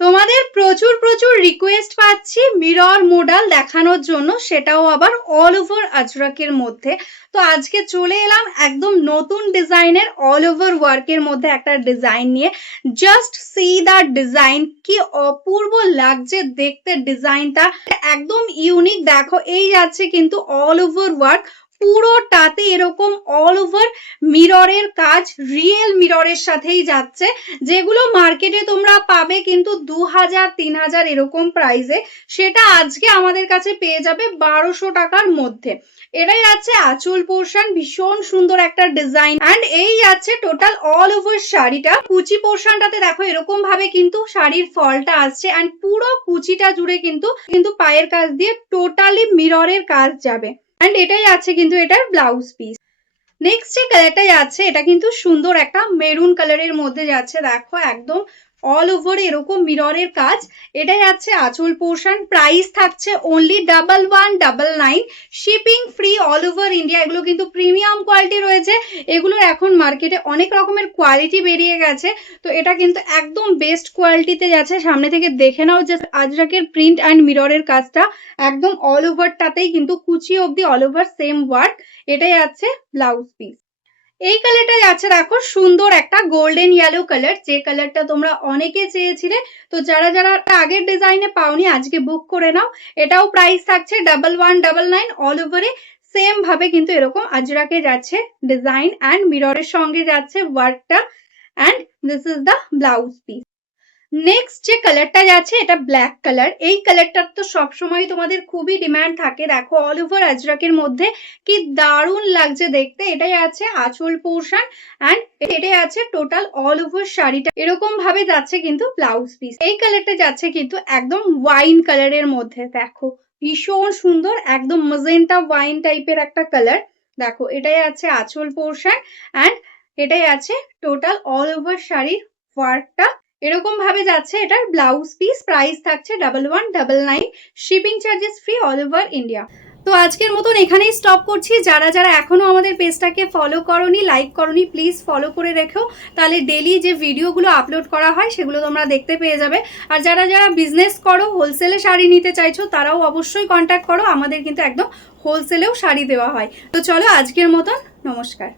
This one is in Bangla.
তোমাদের প্রচুর প্রচুর রিকোয়েস্ট পাচ্ছি মিরর মডেল দেখানোর জন্য, সেটাও আবার অল ওভার আজরাকের মধ্যে। তো আজকে চলে এলাম একদম নতুন ডিজাইনের অল ওভার ওয়ার্কের মধ্যে একটা ডিজাইন নিয়ে। জাস্ট সি দা ডিজাইন, কি অপূর্ব লাগছে দেখতে ডিজাইনটা, একদম ইউনিক। দেখো এই যাচ্ছে কিন্তু অল ওভার ওয়ার্ক, পুরোটাতে এরকম অল ওভার মিররের কাজ, রিয়েল মিররের সাথেই যাচ্ছে, যেগুলো মার্কেটে তোমরা পাবে কিন্তু 2000-3000 এরকম প্রাইসে, সেটা আজকে আমাদের কাছে পেয়ে যাবে 1200 টাকার মধ্যে। এটাই আছে আঁচল পোর্শন, ভীষণ সুন্দর একটা ডিজাইন। অ্যান্ড এই আছে টোটাল অল ওভার শাড়িটা। কুচি পোর্শনটাতে দেখো এরকম ভাবে কিন্তু শাড়ির ফলটা আসছে, অ্যান্ড পুরো কুচিটা জুড়ে কিন্তু পায়ের কাজ দিয়ে টোটালি মিররের কাজ যাবে। অ্যান্ড এটাই আছে কিন্তু এটার ব্লাউজ পিস। নেক্সট যে কালারটা যাচ্ছে এটা কিন্তু সুন্দর একটা মেরুন কালারের মধ্যে যাচ্ছে। দেখো একদম অল ওভার এরকম মিররের কাজ। এটা যাচ্ছে আঁচল পোর্শন, প্রাইস থাকছে only 1199, shipping free all over India. এগুলো কিন্তু প্রিমিয়াম কোয়ালিটি রয়েছে, এগুলোর এখন মার্কেটে অনেক রকমের কোয়ালিটি বেরিয়ে গেছে, তো এটা কিন্তু একদম বেস্ট কোয়ালিটিতে যাচ্ছে। সামনে থেকে দেখে নাও যে আজরাকের প্রিন্ট অ্যান্ড মিররের কাজটা একদম অল ওভারটাতেই কিন্তু কুচি অবধি অল ওভার সেম ওয়ার্ক। এটাই আছে ব্লাউজ পিস। এই কালারটা যাচ্ছে দেখো সুন্দর একটা গোল্ডেন ইয়েলো কালার, যে কালারটা তোমরা অনেকে চেয়েছিলে। তো যারা যারা আগের ডিজাইনে পাওনি আজকে বুক করে নাও। এটাও প্রাইস থাকছে 1199, অল ওভারে সেম ভাবে কিন্তু এরকম আজরাকে যাচ্ছে ডিজাইন, অ্যান্ড মিররের সঙ্গে যাচ্ছে ওয়ার্কটা, and this is the blouse piece. Next যে কালারটা যাচ্ছে এটা ব্ল্যাক কালার। এই কালারটার তো সবসময় তোমাদের খুবই ডিমান্ড থাকে। দেখো অল ওভার আজরাকের মধ্যে কি দারুণ লাগছে দেখতে। এটাই আছে আঁচল পোর্শন, অ্যান্ড এটাই আছে টোটাল অল ওভার শাড়িটা এরকম ভাবে যাচ্ছে কিন্তু ব্লাউজ পিস। এই কালারটা যাচ্ছে কিন্তু একদম ওয়াইন কালারের মধ্যে। দেখো ভীষণ সুন্দর, একদম ম্যাজেন্টা ওয়াইন টাইপের একটা কালার। দেখো এটাই আছে আঁচল পোর্শন, অ্যান্ড এটাই আছে টোটাল অল ওভার শাড়ির ওয়ার্কটা এরকম ভাবে যাচ্ছে। এটার ব্লাউজ পিস প্রাইস থাকছে 1199, shipping charges free all over India. তো আজকের মতন এখানেই স্টপ করছি। যারা যারা এখনো আমাদের পেজটাকে ফলো করনি, লাইক করনি, প্লিজ ফলো করে রেখো, তাহলে ডেলি যে ভিডিওগুলো আপলোড করা হয় সেগুলো তোমরা দেখতে পেয়ে যাবে। আর যারা যারা বিজনেস করো, হোলসেলে শাড়ি নিতে চাইছো, তারাও অবশ্যই কন্ট্যাক্ট করো, আমাদের কিন্তু একদম হোলসেলেও শাড়ি দেওয়া হয়। তো চলো আজকের মতন নমস্কার।